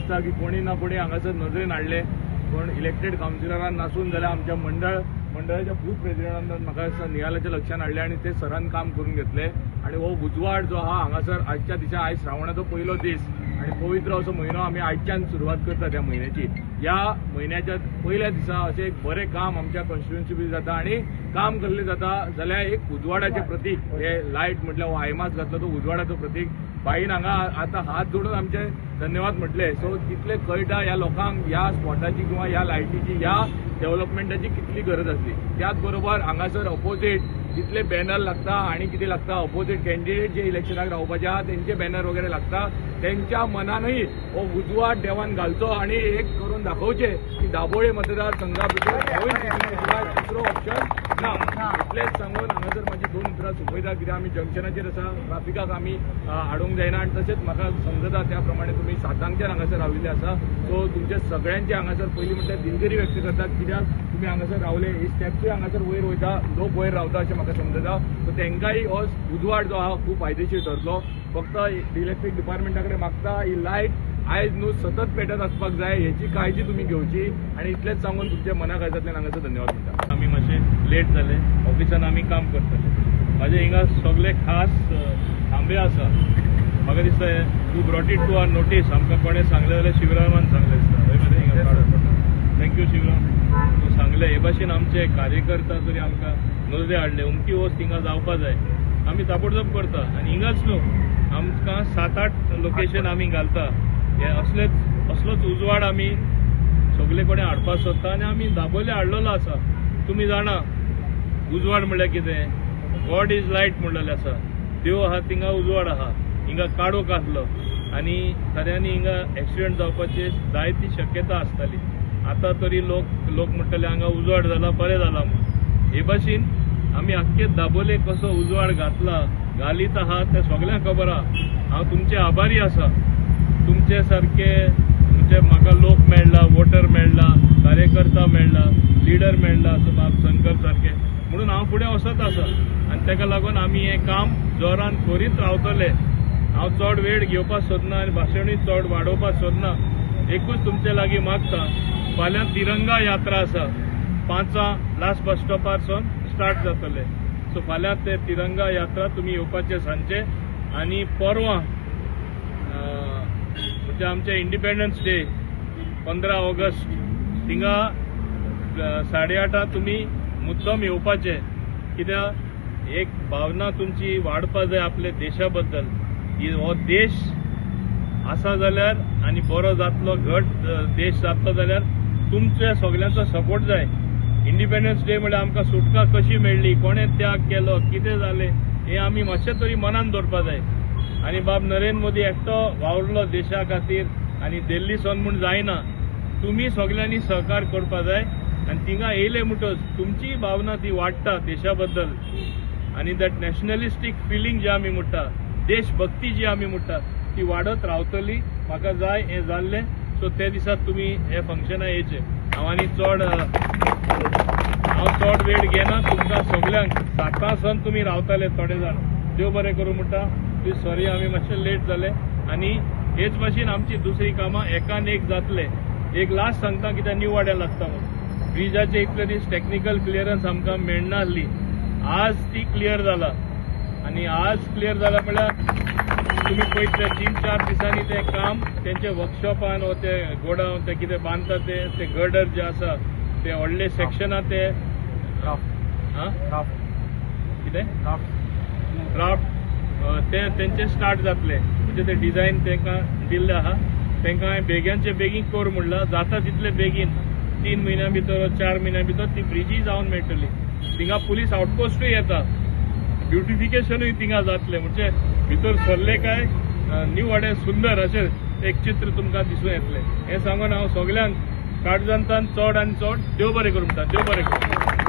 दिसता की कोणी ना कोणी हांगासर नजरेन हाडले पण इलेक्टेड काउन्सिलरान नासून जाल्यार आमच्या मंडळाच्या बूथ प्रेसिडेंटान म्हाका दिसता नियालाच्या लक्षान हाडले आणि ते सरान काम करून घेतले आणि हो उजवाड जो आहा हांगासर आजच्या दिसा आयज श्रावणाचो पयलो दीस आणि पवित्र असो म्हयनो आमी आयच्यान सुरवात करता त्या म्हयन्याची. ह्या म्हयन्याच्या पहिल्या दिसा अशें एक बरें काम आमच्या कॉन्स्टिट्युएन्सी जाता आणि काम केल्लें जाता जाल्यार एक उजवाडाचें प्रतीक हे लायट म्हटल्यार हो आयमास घातलो तो उजवाडाचो प्रतीक. बाईन हांगा आतां हात जोडून आमचे धन्यवाद म्हटले. सो तितले कळटा ह्या लोकांक ह्या स्पॉटाची किंवा ह्या लायटीची ह्या डेव्हलपमेंटाची कितली गरज आसली. त्याच बरोबर हांगासर ऑपोजीट जितले बॅनर लागता आणि कितें लागता ऑपोजीट कॅन्डिडेट जे इलेक्शनाक रावपाचे आहा तेंचे बॅनर वगैरे लागता त्यांच्या मनानूय हो उजवाड देवान घालचो आणि एक करून दाखोवचे की दाबोळे मतदारसंघा भितर दुसरो ऑप्शन ना. इतलेच सांगून हांगासर म्हाजी 2 उतरां सोंपयता कित्याक आमी जंक्शनाचेर आसा ट्राफिकाक आमी हाडूंक जायना आणि तशेंच म्हाका समजता त्या प्रमाणे तुमी सातांच्यान हांगासर राविल्ले आसा. सो तुमचे सगळ्यांचे हांगासर पयलीं म्हटल्यार दिलगिरी व्यक्त करतात कित्याक तुमी हांगासर रावले. ही स्टेप्सूय हांगासर वयर वयता लोक वयर रावता अशें म्हाका समजता. सो तेंकाय हो उजवाड जो आहा खूब फायदेशीर ठरलो. फक्त इलेक्ट्रीक डिपार्टमेंटा कडेन मागता ही लायट आयज न्हू सतत पेटत आसपाक जाय हेची काळजी तुमी घेवची आणि इतलेच सांगून तुमच्या मनाकायजांतल्यान हांगासर धन्यवाद म्हणटा. आमी मातशे लेट जाले ऑफिसान आमी काम करतले म्हाजे हिंगा सगळे खास थांबे आसा. म्हाका दिसता to brought it to our notice आमकां कोणें सांगलें जाल्यार शिवरामान सांगलें दिसता हय मरे हिंगा काडून पडटा. थँक्यू शिवराम तूं सांगलें हे भाशेन आमचे कार्यकर्ता जरी आमकां नजरे हाडले उमकी वस्त हिंगा जावपा जाय आमी ताबडतोब करता. आनी हिंगाच न्हू आमकां 7-8 लोकेशन आमी घालता. हे असलोच उजवाड आमी सगळे कोणें हाडपाक सोदता आनी आमी दाबोले हाडलेलो आसा. तुमी जाणा उजवाड म्हळ्यार कितें गॉड इज लायट म्हणलेलें आसा. देव आहा थिंगा उजवाड आहा हिंगा काळोख आसलो आनी खऱ्यांनी हिंगा एक्सिडेंट जावपाची जायती शक्यता आसताली. आतां तरी लोक म्हणटले हांगा उजवाड जाला बरें जाला म्हूण. हे भाशेन आमी आख्खे दाबोले कसो उजवाड घालीत आहा तें सगळ्यांक खबर आहा. हांव तुमचे आभारी आसा. तुमचे सारके म्हणजे म्हाका लोक मेळ्ळा वोटर मेळ्ळा कार्यकर्ता मेळ्ळा लिडर मेळ्ळा संकर सारके म्हणून हांव फुडें वचत आसा आनी तेका लागून आमी हें काम जोरान करीत रावतले. हांव चड वेळ घेवपाक सोदना आनी भाशणूय चड वाडोवपाक सोदना. एकूच तुमचे लागीं मागता फाल्यां तिरंगा यात्रा आसा 5 लास्ट बस स्टॉपारसून स्टार्ट जातले. सो फाल्यां ते तिरंगा यात्रा तुमी येवपाचे सांजचे आनी परवां म्हणजे आमचे इंडिपेंडन्स डे 15 ऑगस्ट थिंगा 8:30 तुमी मुद्दम येवपाचे कित्याक एक भावना तुमची वाडपा जाय आपल्या देशा बद्दल. हो देश आसा जाल्यार आनी बरो जातलो घट देश जातलो जाल्यार तुमच्या सगळ्यांचो सपोर्ट जाय. इंडिपेंडन्स डे म्हळ्यार आमकां सुटका कशी मेळ्ळी कोणें त्याग केलो कितें जालें हें आमी मातशें तरी मनान दवरपा जाय. आनी बाब नरेंद्र मोदी एकटो वावरलो देशा खातीर आनी दिल्ली सोन म्हूण जायना. तुमी सगळ्यांनी सहकार करपा जाय आनी थिंगा येयले म्हणटच तुमची भावना ती वाडटा देशा बद्दल आनी दॅट नॅशनलिस्टीक फिलींग जी आमी म्हणटा देशभक्ती जी आमी म्हणटा ती वाडत रावतली. म्हाका जाय हें जाल्लें. सो ते दिसा तुमी हे फंक्शना येयचे. हांव चड वेळ घेना तुमकां सगळ्यांक 7 तुमी रावताले थोडे जाण देव बरें करूं म्हणटा. प्लीज सॉरी आमी मातशे लेट जाले आनी हेच भाशेन आमची दुसरी कामां एकान एक जातले. एक लास्ट सांगता कित्याक न्यू वाड्यार लागता म्हणून ब्रिजाचे इतले दीस टॅक्निकल क्लियरन्स आमकां मेळना आसली. आज ती क्लियर जाला आनी आज क्लियर जाला म्हळ्यार तुमी पळयतले 3-4 दिसांनी तें काम तेंचे वर्कशॉपान वो ते गोडावन ते कितें बांदता ते गर्डर जे आसा ते व्हडले सेक्शना ते कितें ड्राफ्ट ते तेंचे स्टार्ट जातले म्हणजे ते डिझायन तांकां दिल्ले आहा. तांकां हांवें बेग्याचे बेगीन कर म्हणलां जाता तितले बेगीन 3 म्हयन्यां भितर 4 म्हयन्यां भितर ती ब्रिजी जावन मेळटली. थिंगा पुलीस आउटपोस्टूय येता ब्युटिफिकेशनूय थिंगा जातलें म्हणजे भितर सरले काय न्यू वाड्यार सुंदर अशें एक चित्र तुमकां दिसून येतलें. हें सांगून हांव सगळ्यांक काळजांतल्यान चड आनी चड देव बरें करूं म्हणटा. देव बरें करूं.